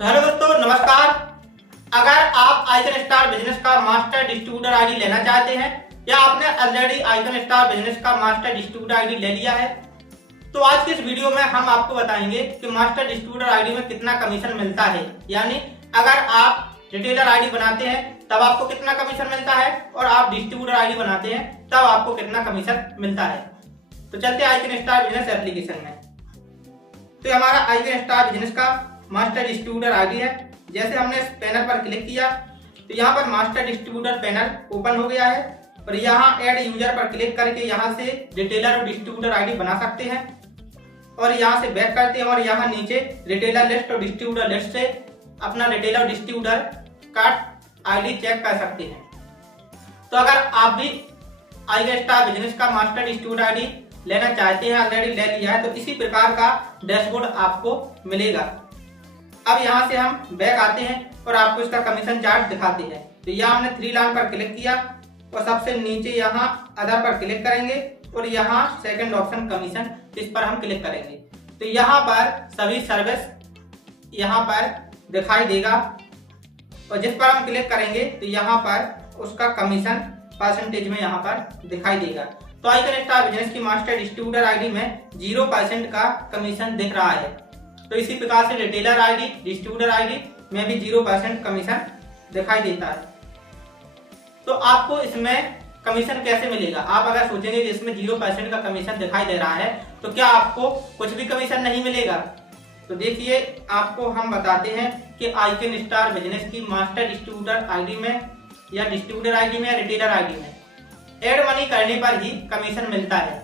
तो हेलो दोस्तों, नमस्कार। अगर आप आइकन स्टार बिजनेस का मास्टर डिस्ट्रीब्यूटर आईडी लेना चाहते हैं या आपने ऑलरेडी आइकन स्टार बिजनेस का मास्टर डिस्ट्रीब्यूटर आईडी ले लिया है, तो आज की इस वीडियो में हम आपको बताएंगे कि मास्टर डिस्ट्रीब्यूटर आईडी में कितना कमीशन मिलता है। यानी अगर आप रिटेलर आईडी बनाते हैं तब आपको कितना कमीशन मिलता है और आप डिस्ट्रीब्यूटर आईडी बनाते हैं तब आपको कितना कमीशन मिलता है। तो चलते हैं आइकन स्टार बिजनेस एप्लीकेशन में। तो हमारा आइकन स्टार बिजनेस का मास्टर डिस्ट्रीब्यूटर आईडी है। जैसे हमने इस पैनल पर क्लिक किया तो यहाँ पर मास्टर डिस्ट्रीब्यूटर पैनल ओपन हो गया है और यहाँ ऐड यूजर पर क्लिक करके यहाँ से रिटेलर और डिस्ट्रीब्यूटर आईडी बना सकते हैं और यहाँ से बैक करते हैं और यहाँ नीचे रिटेलर लिस्ट और डिस्ट्रीब्यूटर लिस्ट से अपना रिटेलर और डिस्ट्रीब्यूटर का आईडी चेक कर सकते हैं। तो अगर आप भी आइकन स्टार बिजनेस का मास्टर डिस्ट्रीब्यूटर आईडी लेना चाहते हैं, ऑलरेडी ले लिया है, तो इसी प्रकार का डैशबोर्ड आपको मिलेगा। अब यहाँ से हम बैक आते हैं और आपको इसका कमीशन चार्ट दिखाते हैं। तो यहाँ हमने 3 लाइन पर क्लिक किया और सबसे नीचे यहाँ अदर पर क्लिक करेंगे और यहाँ सेकंड ऑप्शन कमीशन, इस पर हम क्लिक करेंगे तो यहाँ पर सभी सर्विस यहाँ पर दिखाई देगा और जिस पर हम क्लिक करेंगे तो यहाँ पर उसका कमीशन परसेंटेज में यहाँ पर दिखाई देगा। तो आइकन स्टार बिजनेस की मास्टर डिस्ट्रीब्यूटर आईडी में 0% का कमीशन दिख रहा है। तो इसी प्रकार से रिटेलर आईडी, डिस्ट्रीब्यूटर आईडी में भी 0% कमीशन दिखाई देता है। तो आपको इसमें कमीशन कैसे मिलेगा? आप अगर सोचेंगे कि इसमें 0% का कमीशन दिखाई दे रहा है तो क्या आपको कुछ भी कमीशन नहीं मिलेगा? तो देखिए, आपको हम बताते हैं कि आइकन स्टार बिजनेस की मास्टर डिस्ट्रीब्यूटर आईडी में या डिस्ट्रीब्यूटर आईडी में या रिटेलर आईडी में एड मनी करने पर ही कमीशन मिलता है।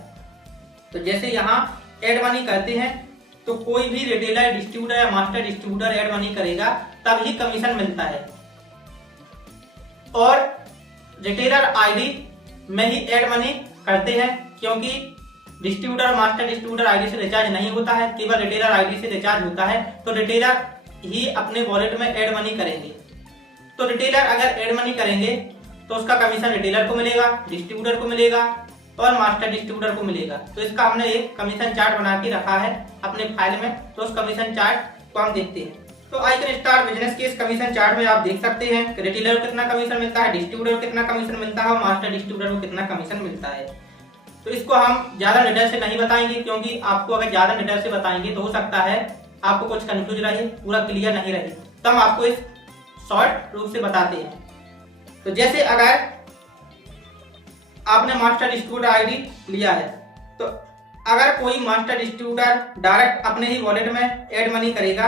तो जैसे यहाँ एड मनी करते हैं तो कोई भी रिटेलर, डिस्ट्रीब्यूटर या मास्टर डिस्ट्रीब्यूटर एड मनी करेगा तब ही कमीशन मिलता है। और रिटेलर आईडी में ही एड मनी करते हैं क्योंकि डिस्ट्रीब्यूटर और मास्टर डिस्ट्रीब्यूटर आईडी से रिचार्ज नहीं होता है, केवल रिटेलर आईडी से रिचार्ज होता है। तो रिटेलर ही अपने वॉलेट में एड मनी करेंगे। तो रिटेलर अगर एड मनी करेंगे तो उसका कमीशन रिटेलर को मिलेगा, डिस्ट्रीब्यूटर को मिलेगा और मास्टर डिस्ट्रीब्यूटर को मिलेगा। तो इसका हमने एक कमीशन चार्ट बना के रखा है अपने फाइल में, तो उस कमीशन चार्ट को हम देखते हैं। तो आइकन स्टार बिजनेस के इस कमीशन चार्ट में आप देख सकते हैं कि रिटेलर को कितना कमीशन मिलता है, डिस्ट्रीब्यूटर को कितना कमीशन मिलता है और मास्टर डिस्ट्रीब्यूटर को कितना कमीशन मिलता है। तो इसको हम ज्यादा डिटेल से नहीं बताएंगे क्योंकि आपको अगर ज्यादा डिटेल से बताएंगे तो हो सकता है आपको कुछ कंफ्यूज रहे, पूरा क्लियर नहीं रहे। तो हम आपको इस शॉर्ट रूप से बताते हैं। तो जैसे अगर आपने मास्टर डिस्ट्रीब्यूटर आईडी लिया है तो अगर कोई मास्टर डिस्ट्रीब्यूटर डायरेक्ट अपने ही वॉलेट में एड मनी करेगा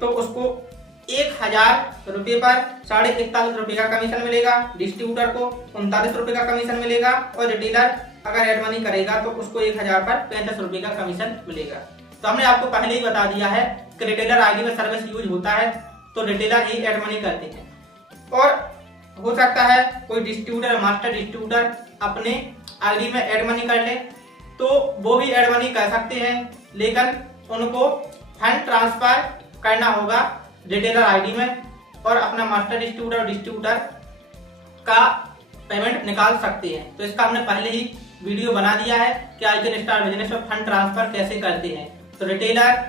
तो उसको 1000 रुपये पर 41.5 रुपये का कमीशन मिलेगा, डिस्ट्रीब्यूटर को 39 रुपये का कमीशन मिलेगा और रिटेलर अगर एड मनी करेगा तो उसको 1000 पर 35 रुपये का कमीशन मिलेगा। तो हमने आपको पहले ही बता दिया है कि रिटेलर आईडी में सर्विस यूज होता है तो रिटेलर ही एड मनी करते हैं। और हो सकता है कोई डिस्ट्रीब्यूटर, मास्टर डिस्ट्रीब्यूटर अपने आईडी में एड मनी कर ले तो वो भी एड मनी कर सकते हैं, लेकिन उनको फंड ट्रांसफर करना होगा रिटेलर आईडी में और अपना मास्टर डिस्ट्रीब्यूटर और डिस्ट्रीब्यूटर का पेमेंट निकाल सकते हैं। तो इसका हमने पहले ही वीडियो बना दिया है कि आइकन स्टार बिजनेस में फंड ट्रांसफर कैसे करते हैं। तो रिटेलर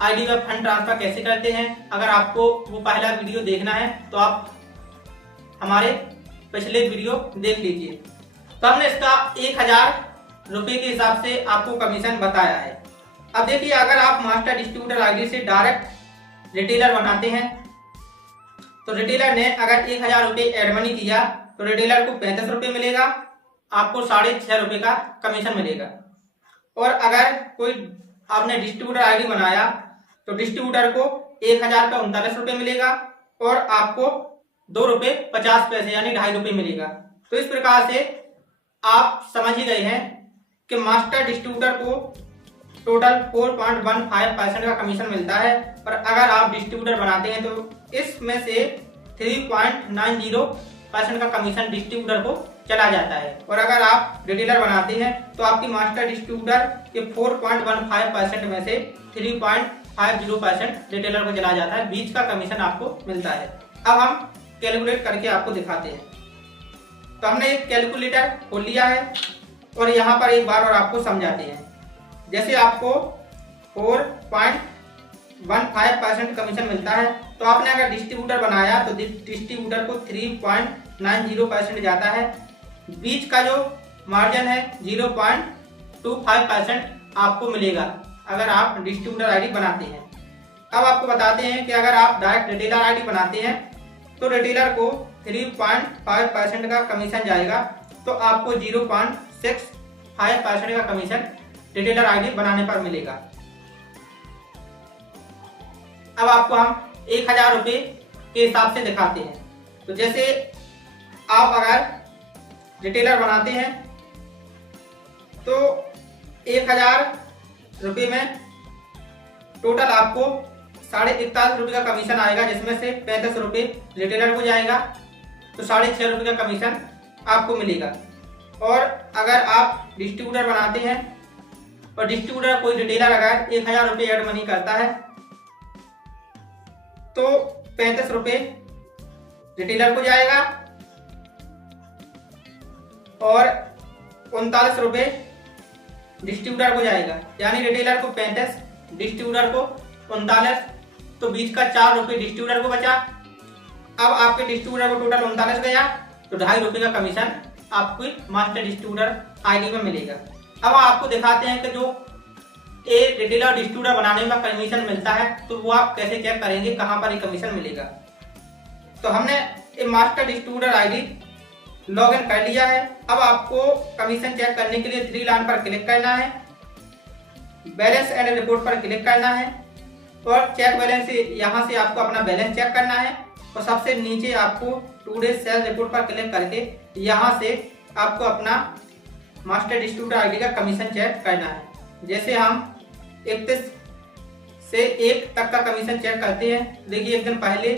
आईडी में फंड ट्रांसफर कैसे करते हैं, अगर आपको वो पहला वीडियो देखना है तो आप हमारे पिछले वीडियो देख लीजिए। तो हमने इसका 1000 रुपये के हिसाब से आपको कमीशन बताया है। अब देखिए, अगर आप मास्टर डिस्ट्रीब्यूटर आईडी से डायरेक्ट रिटेलर बनाते हैं तो रिटेलर ने अगर 1000 रुपये एड मनी किया तो रिटेलर को 35 रुपये मिलेगा, आपको 6.5 रुपये का कमीशन मिलेगा। और अगर कोई आपने डिस्ट्रीब्यूटर आईडी बनाया तो डिस्ट्रीब्यूटर को 1000 का 39 रुपये मिलेगा और आपको 2 रुपये 50 पैसे यानी 2.5 रुपये मिलेगा। तो इस प्रकार से आप समझ ही गए हैं कि मास्टर डिस्ट्रीब्यूटर को टोटल 4.15% का कमीशन मिलता है और अगर आप डिस्ट्रीब्यूटर बनाते हैं तो इसमें से 3.90% का कमीशन डिस्ट्रीब्यूटर को चला जाता है। और अगर आप रिटेलर बनाते हैं तो आपकी मास्टर डिस्ट्रीब्यूटर के 4.15% में से 3.50% रिटेलर को चला जाता है, बीच का कमीशन आपको मिलता है। अब हम कैलकुलेट करके आपको दिखाते हैं। तो हमने एक कैलकुलेटर खोल लिया है और यहाँ पर एक बार और आपको समझाते हैं। जैसे आपको 15% कमीशन मिलता है। तो आपने अगर डिस्ट्रीब्यूटर बनाया तो डिस्ट्रीब्यूटर को 3.90% जाता है। बीच का जो मार्जिन है 0.25% आपको मिलेगा अगर आप डिस्ट्रीब्यूटर आईडी बनाते हैं। अब आपको बताते हैं कि अगर आप डायरेक्ट रिटेलर आईडी बनाते हैं तो रिटेलर को 3.5% का कमीशन जाएगा, तो आपको 0.65% का कमीशन रिटेलर आईडी बनाने पर मिलेगा। अब आपको हम 1000 रुपये के हिसाब से दिखाते हैं। तो जैसे आप अगर रिटेलर बनाते हैं तो 1000 रुपये में टोटल आपको 41.5 रुपये का कमीशन आएगा, जिसमें से 35 रुपये रिटेलर को जाएगा, तो 6.5 रुपये का कमीशन आपको मिलेगा। और अगर आप डिस्ट्रीब्यूटर बनाते हैं और डिस्ट्रीब्यूटर कोई रिटेलर अगर 1000 रुपये एड मनी करता है तो 35 रुपये रिटेलर को जाएगा और 39 रुपये डिस्ट्रीब्यूटर को जाएगा, यानी रिटेलर को 35, डिस्ट्रीब्यूटर को 39, तो बीच का 4 रुपये डिस्ट्रीब्यूटर को बचा। अब आपके डिस्ट्रीब्यूटर को टोटल 39 गया, तो 2.5 रुपये का कमीशन आपको मास्टर डिस्ट्रीब्यूटर आईडी में मिलेगा। अब आपको दिखाते हैं कि जो एक रिटेलर डिस्ट्रीब्यूटर बनाने में कमीशन मिलता है तो वो आप कैसे चेक करेंगे, कहां पर ये कमीशन मिलेगा। तो हमने ये मास्टर डिस्ट्रीब्यूटर आईडी लॉगिन कर लिया है। अब आपको कमीशन चेक करने के लिए 3 लाइन पर क्लिक करना है, बैलेंस एंड रिपोर्ट पर क्लिक करना है और चेक बैलेंस से यहाँ से आपको अपना बैलेंस चेक करना है और सबसे नीचे आपको 2 डेज सेल्स रिपोर्ट पर क्लिक करके यहाँ से आपको अपना मास्टर डिस्ट्रीब्यूटर आईडी का कमीशन चेक करना है। जैसे हम 31 से 1 तक का कमीशन चेक करते हैं, देखिए एक दिन पहले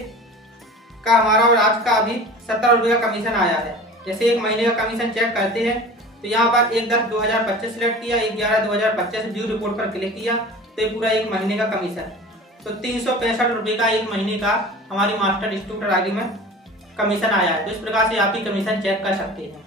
का हमारा और आज का अभी 17 रुपये का कमीशन आया है। जैसे एक महीने का कमीशन चेक करते हैं तो यहाँ पर 1/10/2025 सिलेक्ट किया, 1/11/2025 ड्यू रिपोर्ट पर क्लिक किया, तो ये पूरा एक महीने का कमीशन, तो 365 रुपये का एक महीने का हमारी मास्टर डिस्ट्रीब्यूटर आईडी में कमीशन आया है। तो इस प्रकार से आप ही कमीशन चेक कर सकते हैं।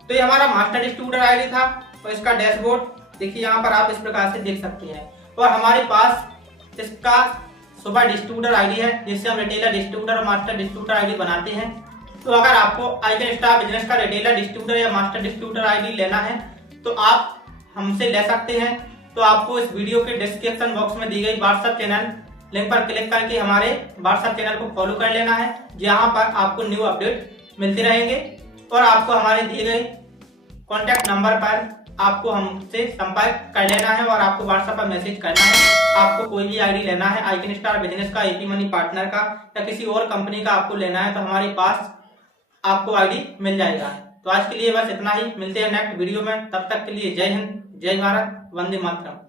तो ये हमारा मास्टर डिस्ट्रीब्यूटर आईडी था और इसका डैशबोर्ड देखिए यहाँ पर आप इस प्रकार से देख सकते हैं। और हमारे पास इसका सुपर डिस्ट्रीब्यूटर आईडी है जिससे हम रिटेलर डिस्ट्रीब्यूटर और मास्टर डिस्ट्रीब्यूटर आईडी बनाते हैं। तो अगर आपको आइकन स्टार बिजनेस का रिटेलर डिस्ट्रीब्यूटर या मास्टर डिस्ट्रीब्यूटर आईडी लेना है तो आप हमसे ले सकते हैं। तो आपको इस वीडियो के डिस्क्रिप्शन बॉक्स में दी गई व्हाट्सएप चैनल लिंक पर क्लिक करके हमारे व्हाट्सएप चैनल को फॉलो कर लेना है, जहां पर आपको न्यू अपडेट मिलते रहेंगे। और आपको हमारे दिए गए कॉन्टैक्ट नंबर पर आपको हमसे संपर्क कर लेना है और आपको व्हाट्सएप पर मैसेज करना है। आपको कोई भी आईडी लेना है आइकन स्टार बिजनेस का, एपी मनी पार्टनर का या किसी और कंपनी का आपको लेना है तो हमारे पास आपको आईडी मिल जाएगा। तो आज के लिए बस इतना ही, मिलते हैं नेक्स्ट वीडियो में। तब तक के लिए जय हिंद, जय भारत, वंदे मातरम।